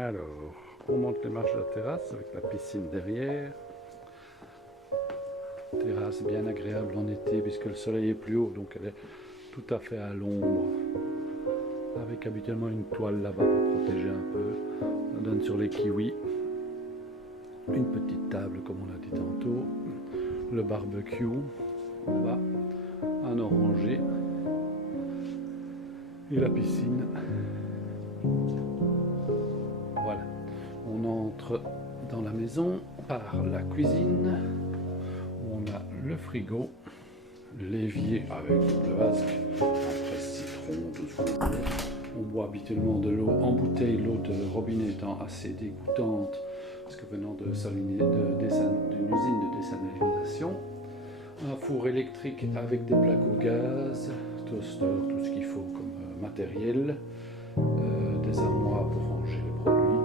Alors, on monte les marches de la terrasse avec la piscine derrière. Terrasse bien agréable en été puisque le soleil est plus haut, donc elle est tout à fait à l'ombre. Avec habituellement une toile là-bas pour protéger un peu. On donne sur les kiwis. Une petite table comme on l'a dit tantôt. Le barbecue en bas. Un oranger. Et la piscine. Voilà. On entre dans la maison par la cuisine. On a le frigo, l'évier avec double vasque, après citron, tout ce qu'on veut. On boit habituellement de l'eau en bouteille, l'eau de robinet étant assez dégoûtante, parce que venant d'une usine de désalination. Un four électrique avec des plaques au gaz, toaster, tout ce qu'il faut comme matériel, des armoires pour ranger les produits,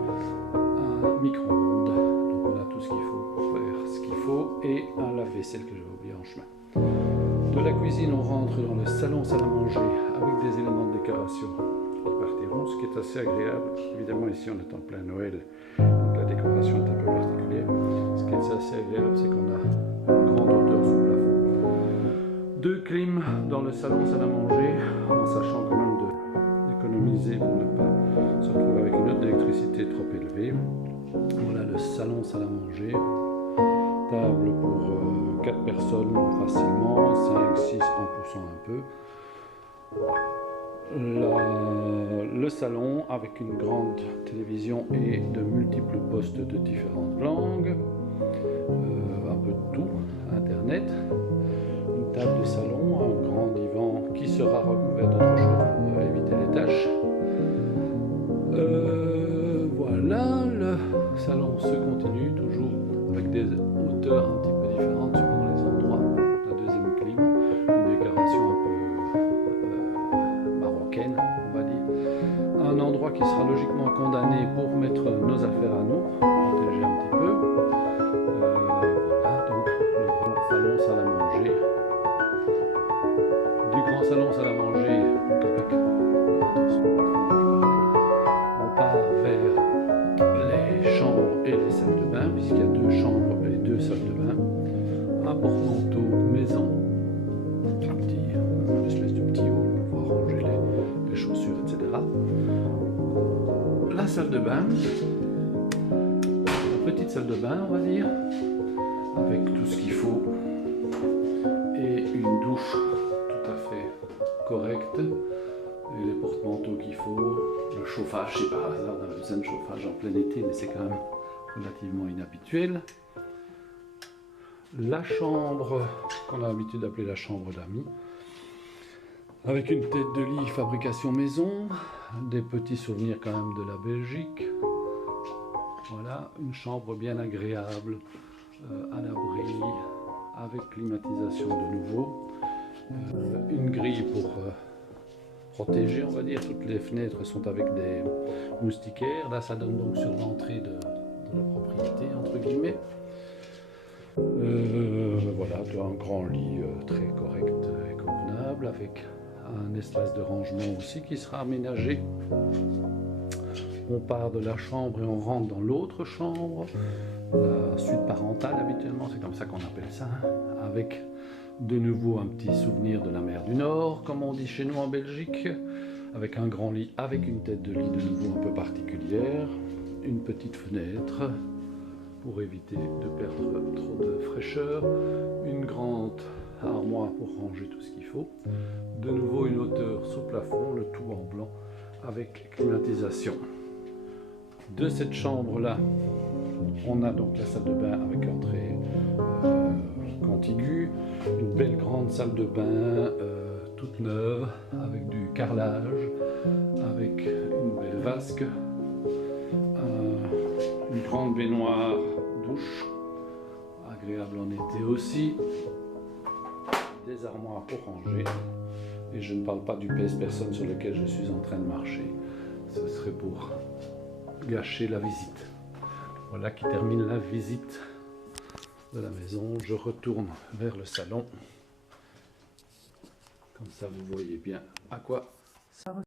un micro-ondes, donc on a tout ce qu'il faut pour faire ce qu'il faut, et un lave-vaisselle que j'avais oublié en chemin. De la cuisine, on rentre dans le salon salle à manger avec des éléments de décoration qui partiront, ce qui est assez agréable. Évidemment, ici on est en plein Noël, donc la décoration est un peu particulière. Ce qui est assez agréable, c'est qu'on a une grande hauteur sous plafond. Deux clims dans le salon salle à manger, en sachant quand même d'économiser pour ne pas se retrouver avec une note d'électricité trop élevée. Voilà le salon salle à manger. Table pour 4 personnes facilement, 5, 6 en poussant un peu. Le salon avec une grande télévision et de multiples postes de différentes langues. Un peu de tout, internet. Une table de salon, un grand divan qui sera recouvert d'autres choses pour éviter les taches. Voilà, le salon se continue toujours avec des hauteurs un petit peu différentes suivant les endroits. La deuxième clim, une décoration un peu marocaine, on va dire. Un endroit qui sera logiquement condamné pour mettre nos affaires à nous, protéger un petit peu. Voilà, donc le grand salon, salle à manger. Du grand salon, salle à manger, donc avec on part vers les chambres et les salles de bain, puisqu'il y a 2 chambres et 2 salles de bain. Un porte-manteau maison, une espèce de petit hall pour pouvoir ranger les chaussures, etc. La salle de bain, la petite salle de bain, on va dire, avec tout ce qu'il faut, et une douche tout à fait correcte, et les porte-manteaux qu'il faut, le chauffage, si par hasard on a besoin de chauffage en plein été, mais c'est quand même relativement inhabituel. La chambre qu'on a l'habitude d'appeler la chambre d'amis, avec une tête de lit fabrication maison, des petits souvenirs quand même de la Belgique. Voilà, une chambre bien agréable, à l'abri, avec climatisation de nouveau, une grille pour protéger, on va dire. Toutes les fenêtres sont avec des moustiquaires. Là, ça donne donc sur l'entrée de la propriété, entre guillemets. Voilà, un grand lit très correct et convenable, avec un espace de rangement aussi qui sera aménagé. On part de la chambre et on rentre dans l'autre chambre, la suite parentale habituellement, c'est comme ça qu'on appelle ça, avec de nouveau un petit souvenir de la mer du Nord, comme on dit chez nous en Belgique, avec un grand lit, avec une tête de lit de nouveau un peu particulière, une petite fenêtre pour éviter de perdre trop de fraîcheur, une grande armoire pour ranger tout ce qu'il faut, de nouveau une hauteur sous plafond, le tout en blanc avec climatisation. De cette chambre là, on a donc la salle de bain avec entrée contiguë, une belle grande salle de bain toute neuve avec du carrelage, avec une belle vasque, une grande baignoire douche, agréable en été aussi, des armoires pour ranger, et je ne parle pas du pèse-personne sur lequel je suis en train de marcher, ce serait pour gâcher la visite. Voilà qui termine la visite de la maison. Je retourne vers le salon, comme ça vous voyez bien à quoi ça ressemble.